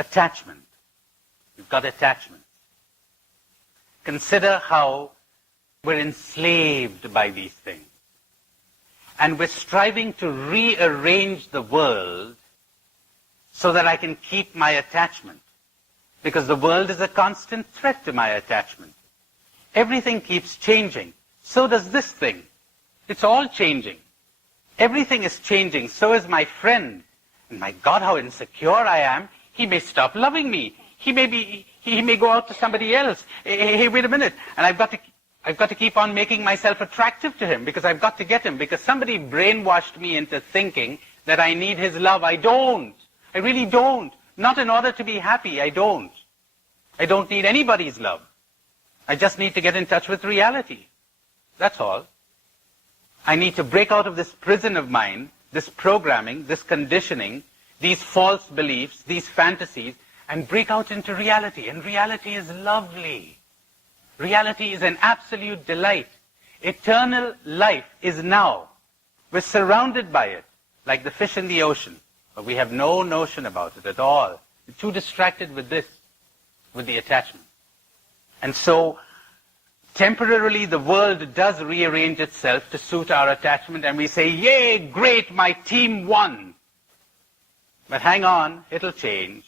attachment. You've got attachment. Consider how we're enslaved by these things. And we're striving to rearrange the world so that I can keep my attachment. Because the world is a constant threat to my attachment. Everything keeps changing. So does this thing. It's all changing. Everything is changing. So is my friend. And my God, how insecure I am. He may stop loving me. He may go out to somebody else. Hey, wait a minute. And I've got to keep on making myself attractive to him because I've got to get him. Because somebody brainwashed me into thinking that I need his love. I don't. I really don't. Not in order to be happy. I don't. I don't need anybody's love. I just need to get in touch with reality. That's all. I need to break out of this prison of mine, this programming, this conditioning, these false beliefs, these fantasies, and break out into reality. And reality is lovely. Reality is an absolute delight. Eternal life is now. We're surrounded by it, like the fish in the ocean. But we have no notion about it at all. We're too distracted with this, with the attachment. And so, temporarily the world does rearrange itself to suit our attachment, and we say, yay, great, my team won. But hang on, it'll change.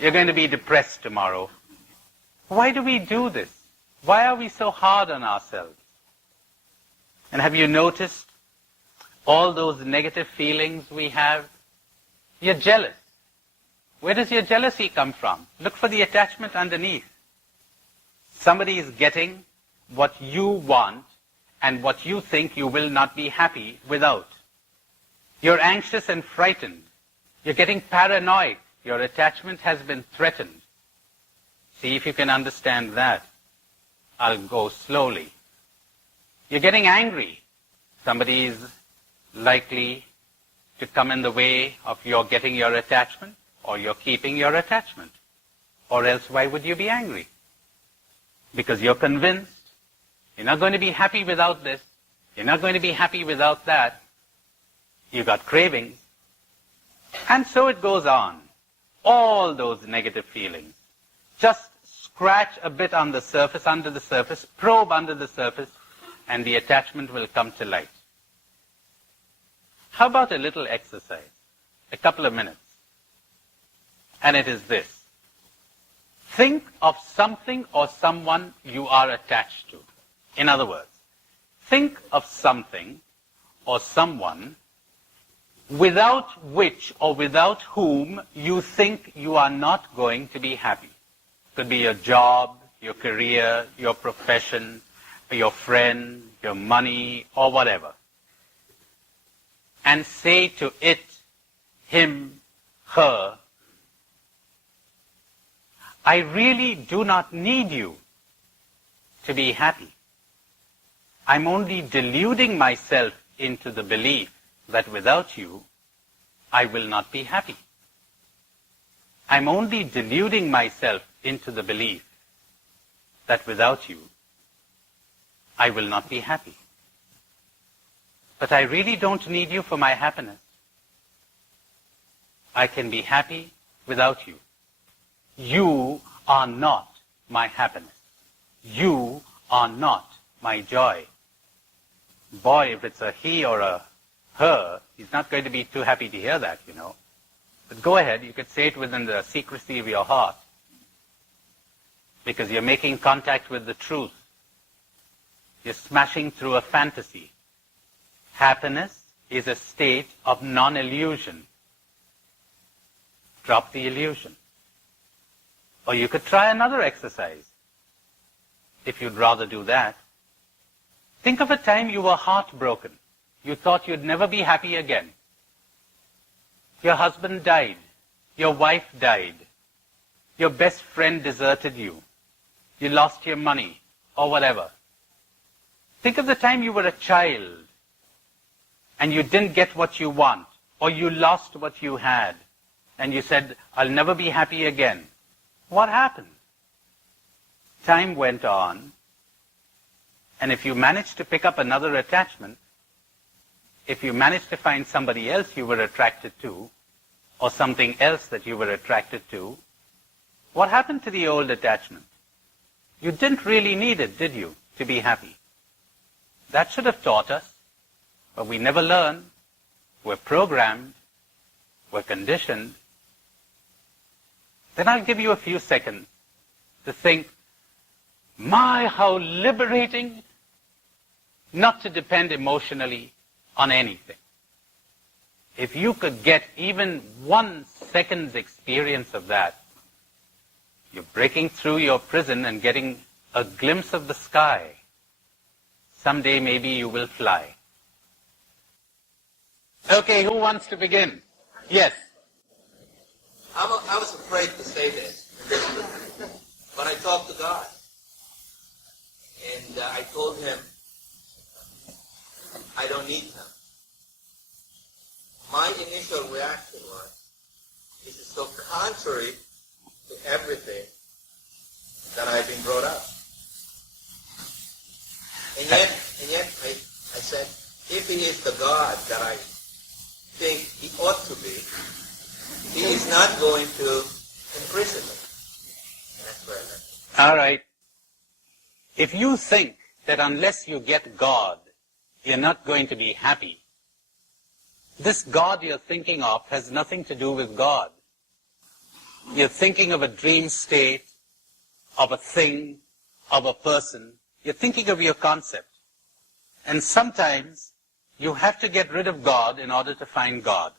You're going to be depressed tomorrow. Why do we do this? Why are we so hard on ourselves? And have you noticed all those negative feelings we have? You're jealous. Where does your jealousy come from? Look for the attachment underneath. Somebody is getting what you want and what you think you will not be happy without. You're anxious and frightened. You're getting paranoid. Your attachment has been threatened. See if you can understand that. I'll go slowly. You're getting angry. Somebody is likely to come in the way of your getting your attachment, or you're keeping your attachment. Or else why would you be angry? Because you're convinced you're not going to be happy without this. You're not going to be happy without that. You got cravings. And so it goes on. All those negative feelings. Just scratch a bit on the surface, under the surface, probe under the surface, and the attachment will come to light. How about a little exercise? A couple of minutes. And it is this. Think of something or someone you are attached to. In other words, think of something or someone without which or without whom you think you are not going to be happy. It could be your job, your career, your profession, your friend, your money, or whatever. And say to it, him, her, I really do not need you to be happy. I'm only deluding myself into the belief that without you, I will not be happy. I'm only deluding myself into the belief that without you, I will not be happy. But I really don't need you for my happiness. I can be happy without you. You are not my happiness. You are not my joy. Boy, if it's a he or a her, he's not going to be too happy to hear that, you know. But go ahead, you could say it within the secrecy of your heart. Because you're making contact with the truth. You're smashing through a fantasy. Happiness is a state of non-illusion. Drop the illusion. Or you could try another exercise, if you'd rather do that. Think of a time you were heartbroken. You thought you'd never be happy again. Your husband died. Your wife died. Your best friend deserted you. You lost your money, or whatever. Think of the time you were a child, and you didn't get what you want, or you lost what you had, and you said, I'll never be happy again. What happened? Time went on, and if you managed to pick up another attachment, if you managed to find somebody else you were attracted to, or something else that you were attracted to, What happened to the old attachment? You didn't really need it, did you, to be happy? That should have taught us, but we never learn. We're programmed. We're conditioned. Then I'll give you a few seconds to think, my, how liberating not to depend emotionally on anything. If you could get even 1 second's experience of that, you're breaking through your prison and getting a glimpse of the sky. Someday maybe you will fly. Okay, who wants to begin? Yes. I was afraid to say this, but I talked to God, and I told him I don't need him. My initial reaction was, this is so contrary to everything that I've been brought up. And yet I said, if he is the God that I think he ought to be, he is not going to imprison me. And that's where I left it. All right. If you think that unless you get God, you're not going to be happy, this God you're thinking of has nothing to do with God. You're thinking of a dream state, of a thing, of a person. You're thinking of your concept. And sometimes you have to get rid of God in order to find God.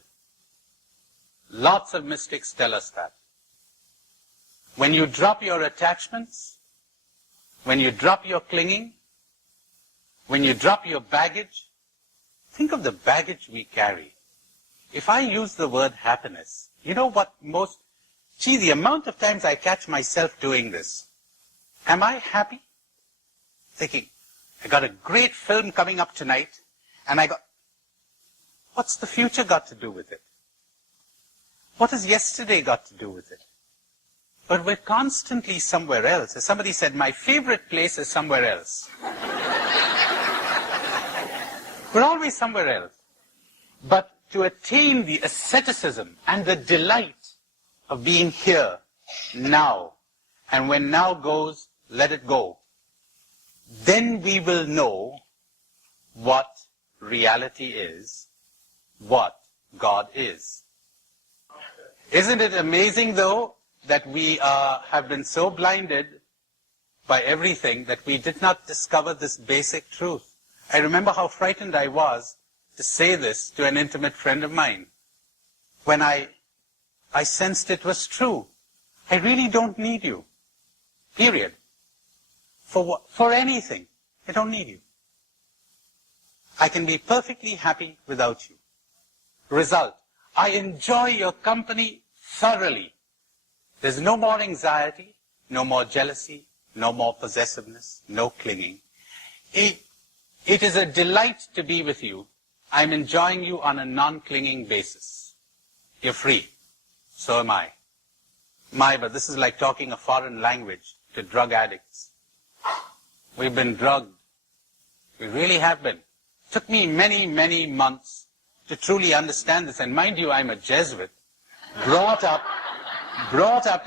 Lots of mystics tell us that. When you drop your attachments, when you drop your clinging, when you drop your baggage, think of the baggage we carry. If I use the word happiness, you know what the amount of times I catch myself doing this. Am I happy? Thinking, I got a great film coming up tonight, and what's the future got to do with it? What has yesterday got to do with it? But we're constantly somewhere else. As somebody said, my favorite place is somewhere else. We're always somewhere else. But to attain the asceticism and the delight of being here, now, and when now goes, let it go, then we will know what reality is, what God is. Isn't it amazing, though, that we have been so blinded by everything that we did not discover this basic truth? I remember how frightened I was to say this to an intimate friend of mine when I sensed it was true. I really don't need you. Period. For what? For anything. I don't need you. I can be perfectly happy without you. Result, I enjoy your company thoroughly. There's no more anxiety, no more jealousy, no more possessiveness, no clinging. It is a delight to be with you. I'm enjoying you on a non-clinging basis. You're free. So am I. But this is like talking a foreign language to drug addicts. We've been drugged. We really have been. It took me many, many months to truly understand this. And mind you, I'm a Jesuit, brought up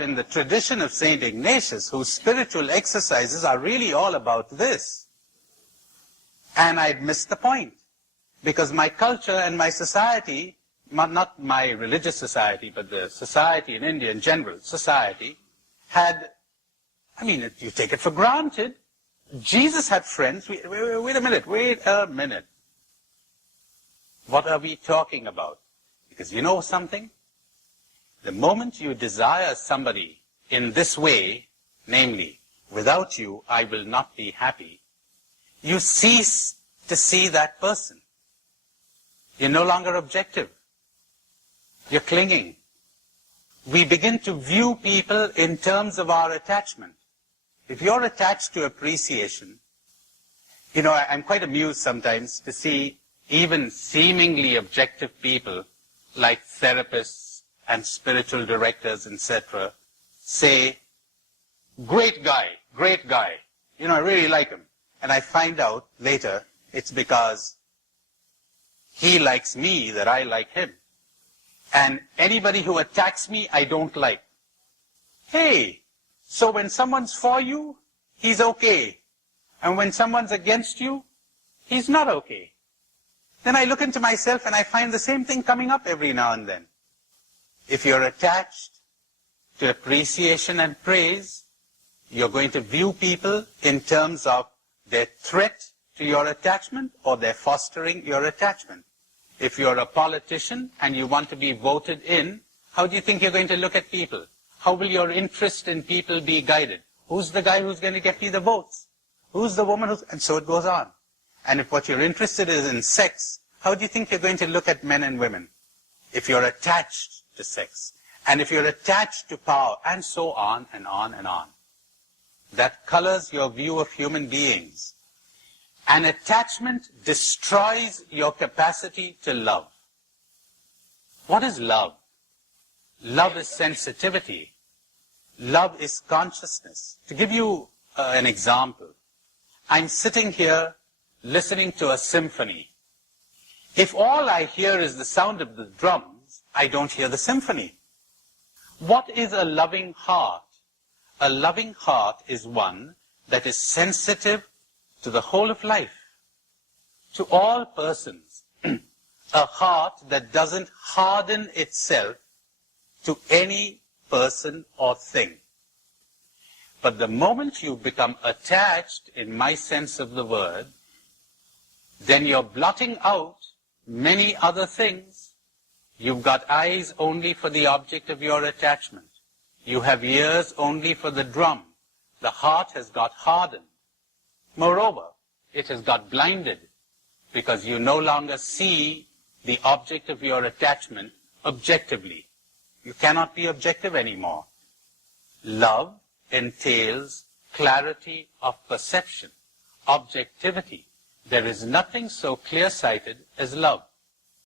in the tradition of St. Ignatius, whose spiritual exercises are really all about this. And I'd missed the point. Because my culture and my society, not my religious society, but the society in India in general, society, you take it for granted. Jesus had friends. Wait a minute. What are we talking about? Because you know something? The moment you desire somebody in this way, namely, without you, I will not be happy, you cease to see that person. You're no longer objective. You're clinging. We begin to view people in terms of our attachment. If you're attached to appreciation, I'm quite amused sometimes to see even seemingly objective people like therapists and spiritual directors, etc., say, great guy. I really like him. And I find out later it's because he likes me that I like him. And anybody who attacks me, I don't like. Hey, so when someone's for you, he's okay. And when someone's against you, he's not okay. Then I look into myself and I find the same thing coming up every now and then. If you're attached to appreciation and praise, you're going to view people in terms of their threat to your attachment or their fostering your attachment. If you're a politician and you want to be voted in, how do you think you're going to look at people? How will your interest in people be guided? Who's the guy who's going to get me the votes? Who's the woman who's... And so it goes on. And if what you're interested is in sex, how do you think you're going to look at men and women? If you're attached to sex, and if you're attached to power, and so on and on and on. That colors your view of human beings. An attachment destroys your capacity to love. What is love? Love is sensitivity. Love is consciousness. To give you an example, I'm sitting here listening to a symphony. If all I hear is the sound of the drums, I don't hear the symphony. What is a loving heart? A loving heart is one that is sensitive to the whole of life, to all persons. A heart that doesn't harden itself to any person or thing. But the moment you become attached, in my sense of the word, then you're blotting out many other things. You've got eyes only for the object of your attachment. You have ears only for the drum. The heart has got hardened. Moreover, it has got blinded because you no longer see the object of your attachment objectively. You cannot be objective anymore. Love entails clarity of perception, objectivity. There is nothing so clear-sighted as love.